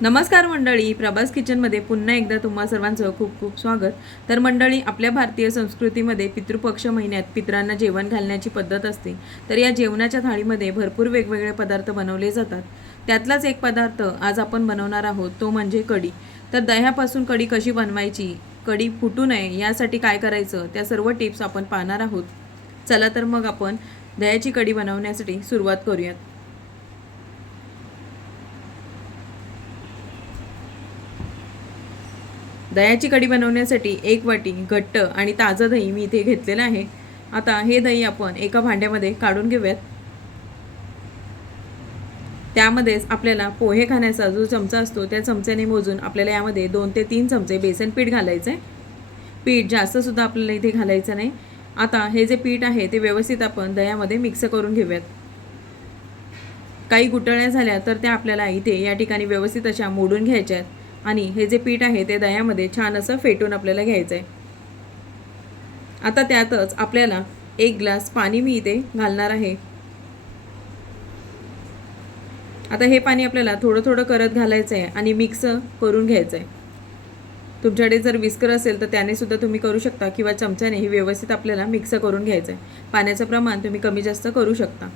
नमस्कार मंडळी प्रभास किचनमध्ये पुन्हा एकदा तुम्हा सर्वांचं खूप खूप स्वागत. तर मंडळी आपल्या भारतीय संस्कृतीमध्ये पितृपक्ष महिन्यात पितरांना जेवण घालण्याची पद्धत असते. तर या जेवणाच्या थाळीमध्ये भरपूर वेगवेगळे पदार्थ बनवले जातात. त्यातलाच एक पदार्थ आज आपण बनवणार आहोत तो म्हणजे कढी. तर दह्यापासून कढी कशी बनवायची कढी फुटू नये यासाठी काय करायचं त्या सर्व टिप्स आपण पाहणार आहोत. चला तर मग आपण दह्याची कढी बनवण्यासाठी सुरुवात करूयात. दह्याची कढी बनवण्यासाठी एक वाटी घट्ट आणि ताजं दही मी इथे घेतलेलं आहे. आता हे दही आपण एका भांड्यामध्ये काढून घेऊयात. त्यामध्येच आपल्याला पोहे खाण्याचा जो चमचा असतो त्या चमच्याने मोजून आपल्याला यामध्ये दोन ते तीन चमचे बेसन पीठ घालायचं आहे पीठ जास्तसुद्धा आपल्याला इथे घालायचं नाही. आता हे जे पीठ आहे ते व्यवस्थित आपण दह्यामध्ये मिक्स करून घेऊयात. काही गुटळ्या झाल्या तर त्या आपल्याला इथे या ठिकाणी व्यवस्थित अशा मोडून घ्यायच्या आहेत आणि हे जे पीठ आहे ते दह्यामध्ये छान असं फेटून आपल्याला घ्यायचं आहे आता त्यातच आपल्याला एक ग्लास पाणी मी इथे घालणार आहे. आता हे पाणी आपल्याला थोडं थोडं करत घालायचं आहे आणि मिक्स करून घ्यायचं आहे तुमच्याकडे जर विस्कर असेल तर त्याने सुद्धा तुम्ही करू शकता किंवा चमच्याने हे व्यवस्थित आपल्याला मिक्स करून घ्यायचं आहे पाण्याचं प्रमाण तुम्ही कमी जास्त करू शकता.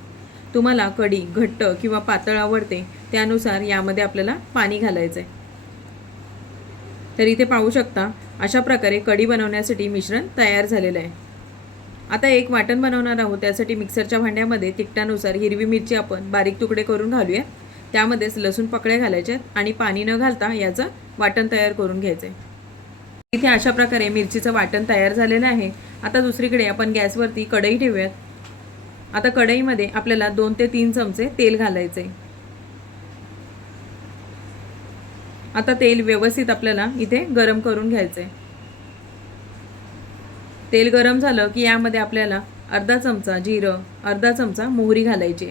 तुम्हाला कढी घट्ट किंवा पातळ आवडते त्यानुसार यामध्ये आपल्याला पाणी घालायचं आहे तर इथे पाहू शकता अशा प्रकारे कढी बनवण्यासाठी मिश्रण तयार झालेलं आहे. आता एक वाटण बनवणार आहोत त्यासाठी मिक्सरच्या भांड्यामध्ये तिखटानुसार हिरवी मिरची आपण बारीक तुकडे करून घालूया. त्यामध्येच लसूण पकड्या घालायच्या आणि पाणी न घालता याचं वाटण तयार करून घ्यायचं आहे इथे अशा प्रकारे मिरचीचं वाटण तयार झालेलं आहे. आता दुसरीकडे आपण गॅसवरती कढई ठेवूयात. आता कढईमध्ये आपल्याला दोन ते तीन चमचे तेल घालायचं आहे आता तेल व्यवस्थित आपल्याला इथे गरम करून घ्यायचं आहे तेल गरम झालं की यामध्ये आपल्याला अर्धा चमचा जिरं अर्धा चमचा मोहरी घालायची.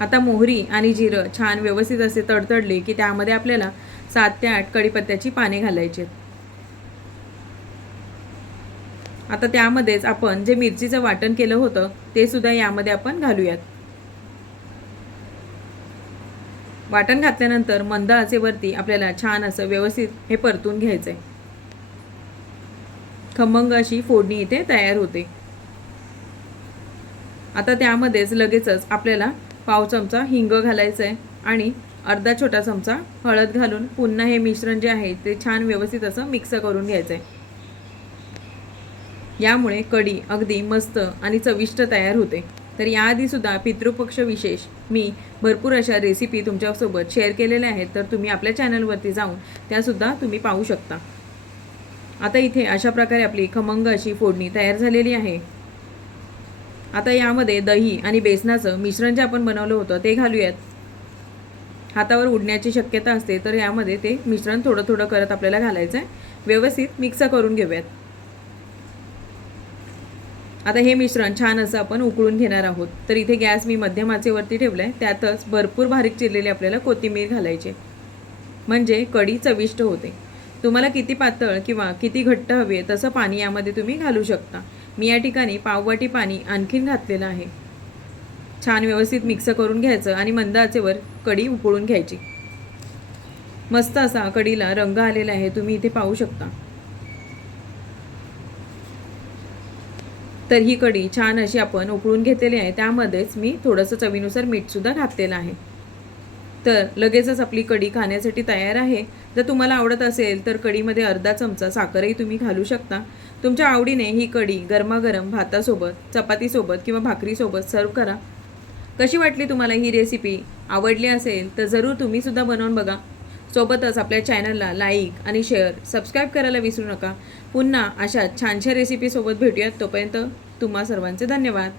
आता मोहरी आणि जिरं छान व्यवस्थित असे तडतडले की त्यामध्ये आपल्याला सात ते आठ कढीपत्त्याची पाने घालायची. आता त्यामध्येच आपण जे मिरचीचं वाटण केलं होतं ते सुद्धा यामध्ये आपण घालूयात. वाटण घातल्यानंतर मंद आचेवरती आपल्याला छान असं व्यवस्थित हे परतून घ्यायचं आहे खमंग अशी फोडणी इथे तयार होते. आता त्यामध्येच लगेचच आपल्याला पाव चमचा हिंग घालायचं आहे आणि अर्धा छोटा चमचा हळद घालून पुन्हा हे मिश्रण जे आहे ते छान व्यवस्थित असं मिक्स करून घ्यायचं आहे यामुळे कढी अगदी मस्त आणि चविष्ट तयार होते. तर याआधीसुद्धा पितृपक्ष विशेष मी भरपूर अशा रेसिपी तुमच्यासोबत शेअर केलेल्या आहेत तर तुम्ही आपल्या चॅनलवरती जाऊन त्यासुद्धा तुम्ही पाहू शकता. आता इथे अशा प्रकारे आपली खमंग अशी फोडणी तयार झालेली आहे. आता यामध्ये दही आणि बेसनाचं मिश्रण जे आपण बनवलं होतं ते घालूयात. हातावर उडण्याची शक्यता असते तर यामध्ये ते मिश्रण थोडं थोडं करत आपल्याला घालायचं आहे व्यवस्थित मिक्स करून घेऊयात. आता हे मिश्रण छान असं आपण उकळून घेणार आहोत. तर इथे गॅस मी मध्यम आचेवरती ठेवला आहे त्यातच भरपूर बारीक चिरलेली आपल्याला कोथिंबीर घालायची. म्हणजे कढी चविष्ट होते. तुम्हाला किती पातळ किंवा किती घट्ट हवी आहे तसं पाणी यामध्ये तुम्ही घालू शकता. मी या ठिकाणी पाववाटी पाणी आणखीन घातलेलं आहे. छान व्यवस्थित मिक्स करून घ्यायचं आणि मंद आचेवर कढी उकळून घ्यायची. मस्त असा कढीला रंग आलेला आहे. तुम्ही इथे पाहू शकता. तर ही कढी छान अशी आपण उकळून घेतलेली आहे. त्यामध्येच मी थोडंसं चवीनुसार मीठसुद्धा घातलेलं आहे. तर लगेचच आपली कढी खाण्यासाठी तयार आहे. जर तुम्हाला आवडत असेल तर कढीमध्ये अर्धा चमचा साखरही तुम्ही घालू शकता. तुमच्या आवडीने ही कढी गरमागरम भातासोबत चपातीसोबत किंवा भाकरीसोबत सर्व करा. कशी वाटली तुम्हाला ही रेसिपी आवडली असेल तर जरूर तुम्हीसुद्धा बनवून बघा. सोबतच आपल्या चॅनलला लाईक आणि शेअर सबस्क्राईब करायला विसरू नका. पुन्हा अशा छानशा रेसिपीसोबत भेटूयात. तोपर्यंत तुम्हा सर्वांचे धन्यवाद.